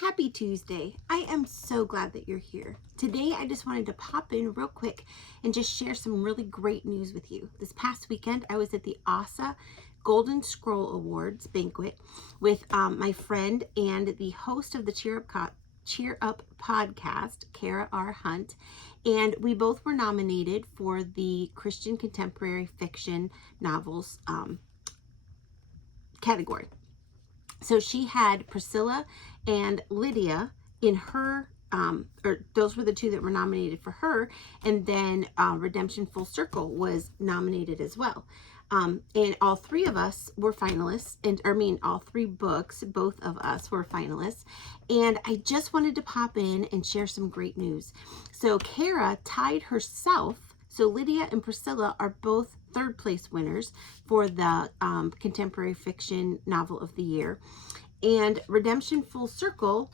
Happy Tuesday. I am so glad that you're here. Today, I just wanted to pop in real quick and just share some really great news with you. This past weekend, I was at the ASA Golden Scroll Awards banquet with my friend and the host of the Cheer Up podcast, Kara R. Hunt, and we both were nominated for the Christian Contemporary Fiction Novels category. So she had Priscilla and Lydia in her, or those were the two that were nominated for her, and then Redemption Full Circle was nominated as well. And all three of us were finalists, all three books, both of us were finalists. And I just wanted to pop in and share some great news. So Kara tied herself. So Lydia and Priscilla are both third place winners for the Contemporary Fiction Novel of the Year. And Redemption Full Circle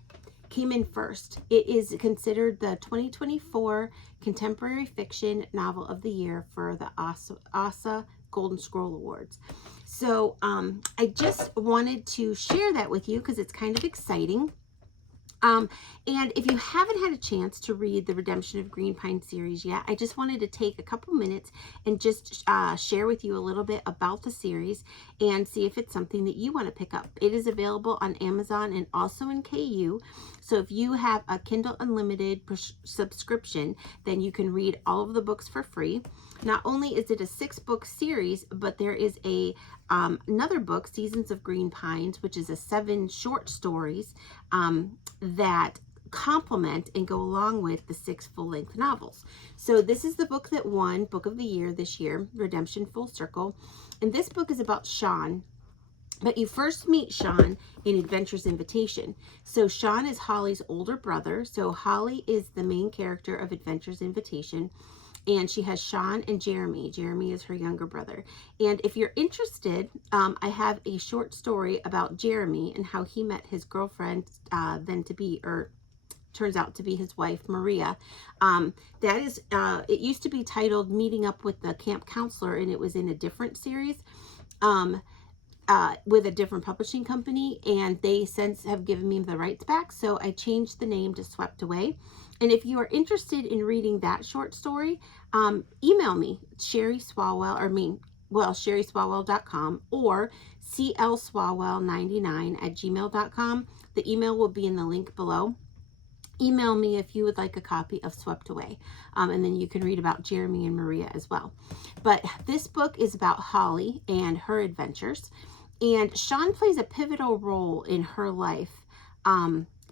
came in first. It is considered the 2024 Contemporary Fiction Novel of the Year for the ASA Golden Scroll Awards. So I just wanted to share that with you because it's kind of exciting. And if you haven't had a chance to read the Redemption of Green Pine series yet, I just wanted to take a couple minutes and just share with you a little bit about the series and see if it's something that you want to pick up. It is available on Amazon and also in KU. So if you have a Kindle Unlimited subscription, then you can read all of the books for free. Not only is it a 6-book series, but there is another book, Seasons of Green Pines, which is 7 short stories that complement and go along with the 6 full-length novels. So this is the book that won Book of the Year this year, Redemption Full Circle. And this book is about Sean. But you first meet Sean in Adventure's Invitation. So Sean is Holly's older brother. So Holly is the main character of Adventure's Invitation. And she has Sean and Jeremy. Jeremy is her younger brother. And if you're interested, I have a short story about Jeremy and how he met his girlfriend, turns out to be his wife, Maria. It used to be titled Meeting Up with the Camp Counselor, and it was in a different series. With a different publishing company, and they since have given me the rights back, so I changed the name to Swept Away. And if you are interested in reading that short story, email me, sherryswalwell.com or clswalwell99@gmail.com. The email will be in the link below. Email me if you would like a copy of Swept Away, and then you can read about Jeremy and Maria as well. But this book is about Holly and her adventures, and Sean plays a pivotal role in her life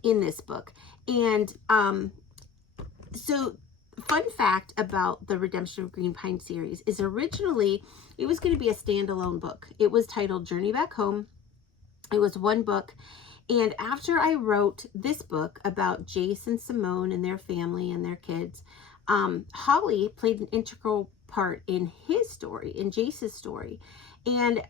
in this book. And so fun fact about the Redemption of Green Pine series is originally it was going to be a standalone book. It was titled Journey Back Home. It was one book. And after I wrote this book about Jace and Simone and their family and their kids, Holly played an integral part in his story, in Jace's story. And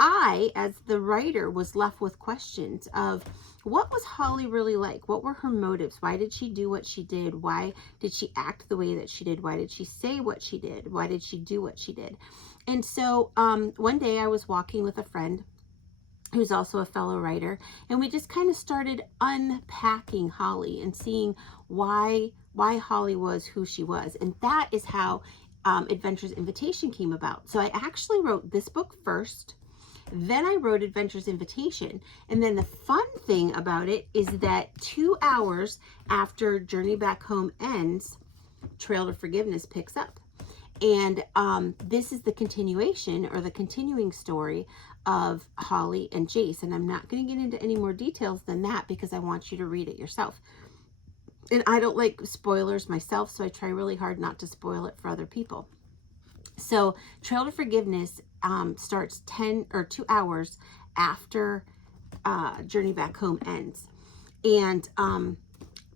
I, as the writer, was left with questions of what was Holly really like? What were her motives? Why did she do what she did? Why did she act the way that she did? Why did she say what she did? Why did she do what she did? And so one day I was walking with a friend who's also a fellow writer, and we just kind of started unpacking Holly and seeing why Holly was who she was. And that is how Adventure's Invitation came about. So I actually wrote this book first, then I wrote Adventure's Invitation. And then the fun thing about it is that 2 hours after Journey Back Home ends, Trail to Forgiveness picks up. And this is the continuation or the continuing story of Holly and Jace. And I'm not going to get into any more details than that because I want you to read it yourself. And I don't like spoilers myself, so I try really hard not to spoil it for other people. So Trail to Forgiveness starts 2 hours after Journey Back Home ends. And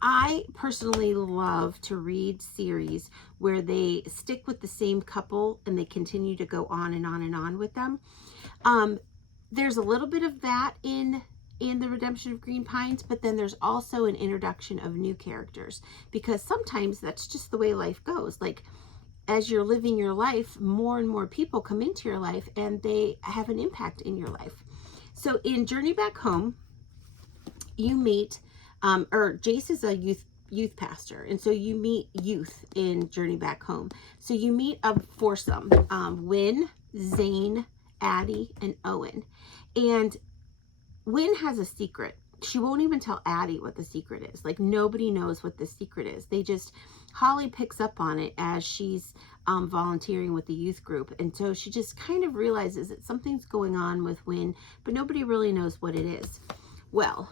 I personally love to read series where they stick with the same couple and they continue to go on and on and on with them. There's a little bit of that in the Redemption of Green Pines, but then there's also an introduction of new characters because sometimes that's just the way life goes. Like as you're living your life, more and more people come into your life and they have an impact in your life. So in Journey Back Home, you meet, or Jace is a youth pastor, and so you meet youth in Journey Back Home. So you meet a foursome, Wynn, Zane, Addie, and Owen. And Wynn has a secret. She won't even tell Addie what the secret is. Like, nobody knows what the secret is. Holly picks up on it as she's volunteering with the youth group. And so she just kind of realizes that something's going on with Wynn, but nobody really knows what it is. Well,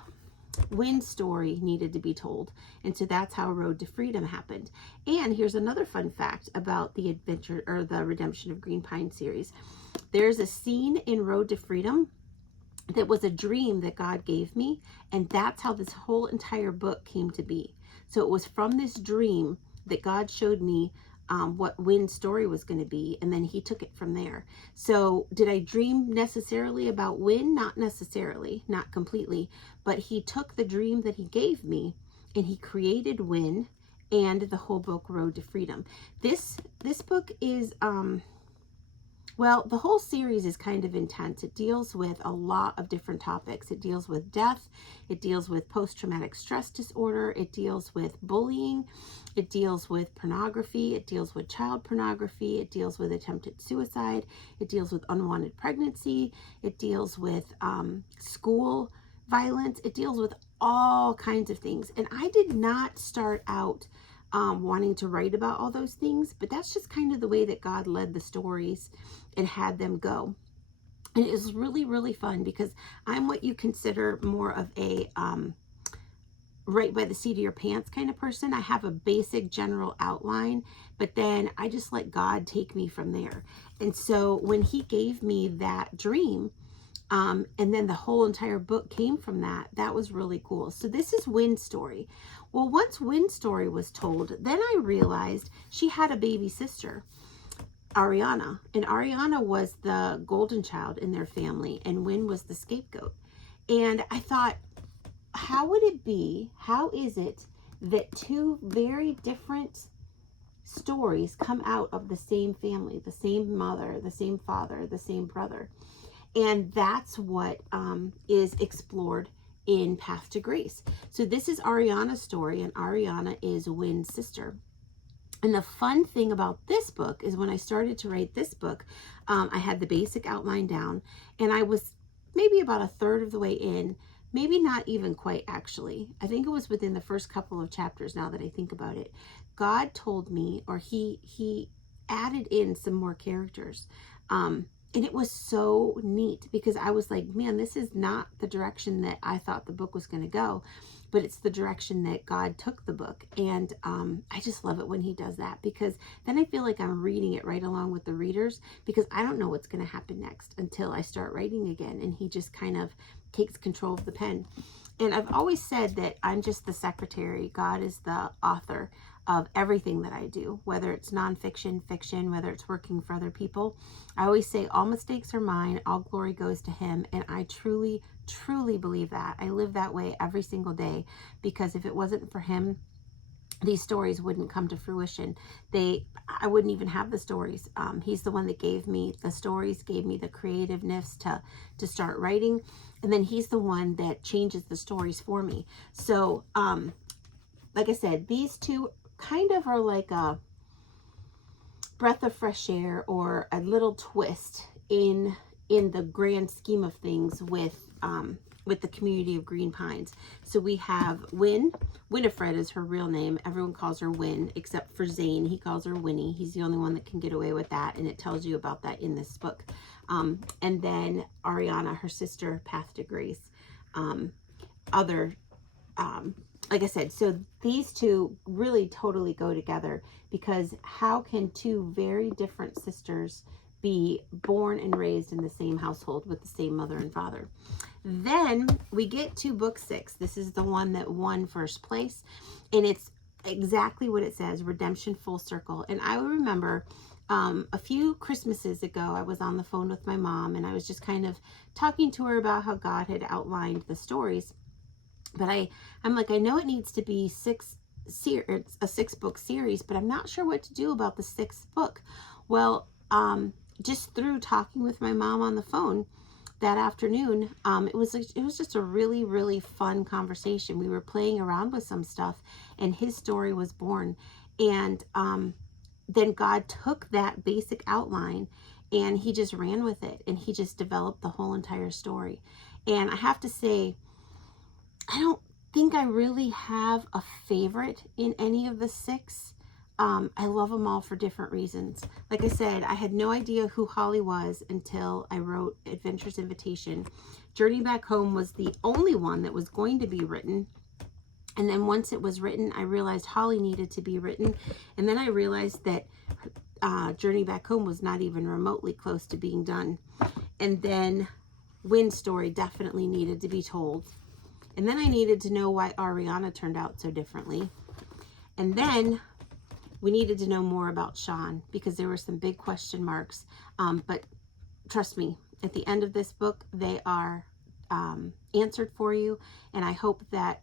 Wynn's story needed to be told. And so that's how Road to Freedom happened. And here's another fun fact about the adventure, or the Redemption of Green Pine series. There's a scene in Road to Freedom that was a dream that God gave me, and that's how this whole entire book came to be. So it was from this dream that God showed me what Wynn's story was going to be, and then he took it from there. So did I dream necessarily about Wynn? Not necessarily, not completely, but he took the dream that he gave me and he created Wynn and the whole book Road to Freedom. This book is well, the whole series is kind of intense. It deals with a lot of different topics. It deals with death. It deals with post-traumatic stress disorder. It deals with bullying. It deals with pornography. It deals with child pornography. It deals with attempted suicide. It deals with unwanted pregnancy. It deals with school violence. It deals with all kinds of things. And I did not start out wanting to write about all those things, but that's just kind of the way that God led the stories and had them go. And it was really, really fun because I'm what you consider more of a right by the seat of your pants kind of person. I have a basic general outline, but then I just let God take me from there. And so when he gave me that dream, and then the whole entire book came from that, that was really cool. So this is Wynn's story. Well, once Wynn's story was told, then I realized she had a baby sister, Ariana. And Ariana was the golden child in their family, and Wynn was the scapegoat. And I thought, how would it be, how is it that two very different stories come out of the same family, the same mother, the same father, the same brother? And that's what is explored in Path to Grace. So this is Ariana's story, and Ariana is Wynn's sister. And the fun thing about this book is when I started to write this book, I had the basic outline down, and I was maybe about a third of the way in, maybe not even quite actually. I think it was within the first couple of chapters, now that I think about it. God told me, or he added in some more characters. And it was so neat because I was like, man, this is not the direction that I thought the book was going to go, but it's the direction that God took the book. And I just love it when he does that, because then I feel like I'm reading it right along with the readers, because I don't know what's going to happen next until I start writing again. And he just kind of takes control of the pen. And I've always said that I'm just the secretary. God is the author of everything that I do, whether it's nonfiction, fiction, whether it's working for other people. I always say all mistakes are mine, all glory goes to him. And I truly, truly believe that. I live that way every single day, because if it wasn't for him, these stories wouldn't come to fruition. I wouldn't even have the stories. He's the one that gave me the stories, gave me the creativeness to start writing. And then he's the one that changes the stories for me. So, like I said, these two kind of are like a breath of fresh air, or a little twist in the grand scheme of things with the community of Green Pines. So we have Wynn. Winifred is her real name. Everyone calls her Wynn, except for Zane. He calls her Winnie. He's the only one that can get away with that, and it tells you about that in this book. And then Ariana, her sister, Path to Grace. Like I said, so these two really totally go together, because how can two very different sisters be born and raised in the same household with the same mother and father? Then we get to book 6. This is the one that won first place, and it's exactly what it says, Redemption Full Circle. And I remember a few Christmases ago, I was on the phone with my mom, and I was just kind of talking to her about how God had outlined the stories. But I'm like, I know it needs to be a 6-book series, but I'm not sure what to do about the 6th book. Well, just through talking with my mom on the phone, that afternoon, it was just a really, really fun conversation. We were playing around with some stuff, and his story was born. And then God took that basic outline and he just ran with it, and he just developed the whole entire story. And I have to say, I don't think I really have a favorite in any of the 6. I love them all for different reasons. Like I said, I had no idea who Holly was until I wrote Adventure's Invitation. Journey Back Home was the only one that was going to be written. And then once it was written, I realized Holly needed to be written. And then I realized that Journey Back Home was not even remotely close to being done. And then Wynn's story definitely needed to be told. And then I needed to know why Ariana turned out so differently. And then we needed to know more about Sean, because there were some big question marks. But trust me, at the end of this book, they are answered for you. And I hope that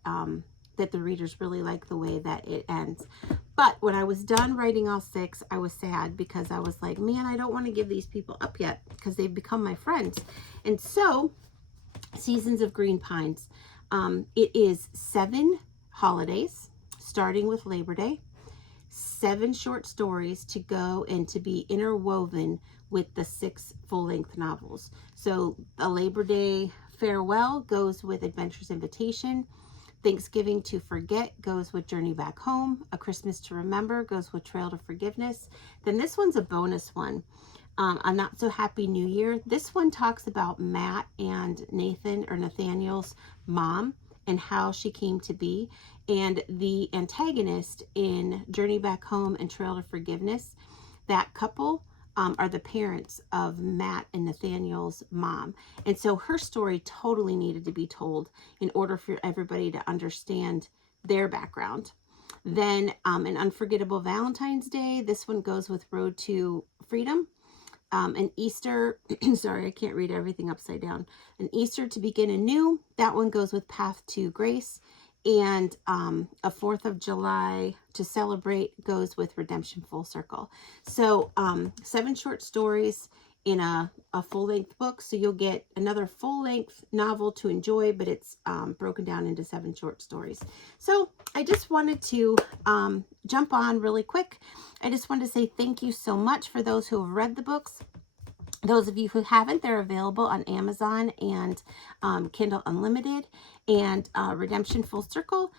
that the readers really like the way that it ends. But when I was done writing all 6, I was sad, because I was like, man, I don't want to give these people up yet, because they've become my friends. And so, Seasons of Green Pines. It is 7 holidays, starting with Labor Day. 7 short stories to go and to be interwoven with the 6 full-length novels. So a Labor Day farewell goes with Adventure's Invitation. Thanksgiving to Forget goes with Journey Back Home. A Christmas to Remember goes with Trail to Forgiveness. Then this one's a bonus one. A Not So Happy New Year. This one talks about Matt and Nathaniel's mom and how she came to be. And the antagonist in Journey Back Home and Trail to Forgiveness, that couple are the parents of Matt and Nathaniel's mom. And so her story totally needed to be told in order for everybody to understand their background. Then An Unforgettable Valentine's Day. This one goes with Road to Freedom. An Easter, sorry, I can't read everything upside down. An Easter to Begin Anew. That one goes with Path to Grace. And a 4th of July to Celebrate goes with Redemption Full Circle. So 7 short stories in a full-length book. So you'll get another full-length novel to enjoy, but it's broken down into 7 short stories. So I just wanted to jump on really quick. I just wanted to say thank you so much for those who have read the books. Those of you who haven't, they're available on Amazon and Kindle Unlimited. And Redemption Full Circle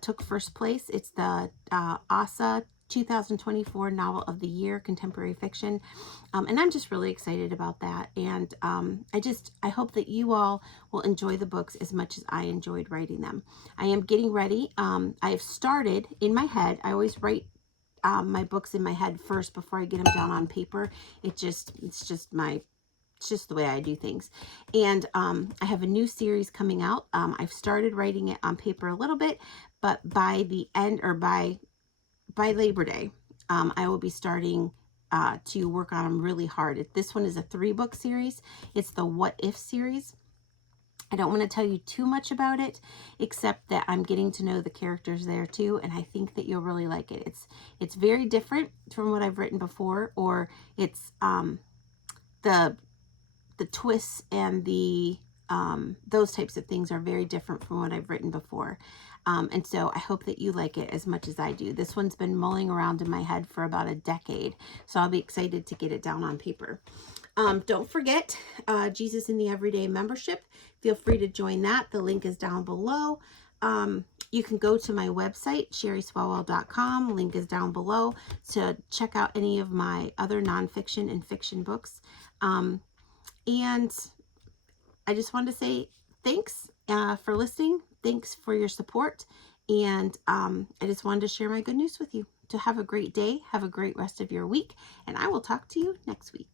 took first place. It's the ASA 2024 Novel of the Year, Contemporary Fiction. And I'm just really excited about that. And I hope that you all will enjoy the books as much as I enjoyed writing them. I am getting ready. I have started in my head. I always write my books in my head first before I get them down on paper. It's just the way I do things. And I have a new series coming out. I've started writing it on paper a little bit, but by the end, or by Labor Day, I will be starting to work on them really hard. This one is a 3-book series. It's the What If series. I don't want to tell you too much about it, except that I'm getting to know the characters there too, and I think that you'll really like it. It's very different from what I've written before, or it's the twists and the those types of things are very different from what I've written before. And so I hope that you like it as much as I do. This one's been mulling around in my head for about a decade, so I'll be excited to get it down on paper. Don't forget Jesus in the Everyday membership. Feel free to join that. The link is down below. You can go to my website, sherryswalwell.com. Link is down below to check out any of my other nonfiction and fiction books. And I just wanted to say thanks for listening. Thanks for your support. And I just wanted to share my good news with you. To have a great day. Have a great rest of your week. And I will talk to you next week.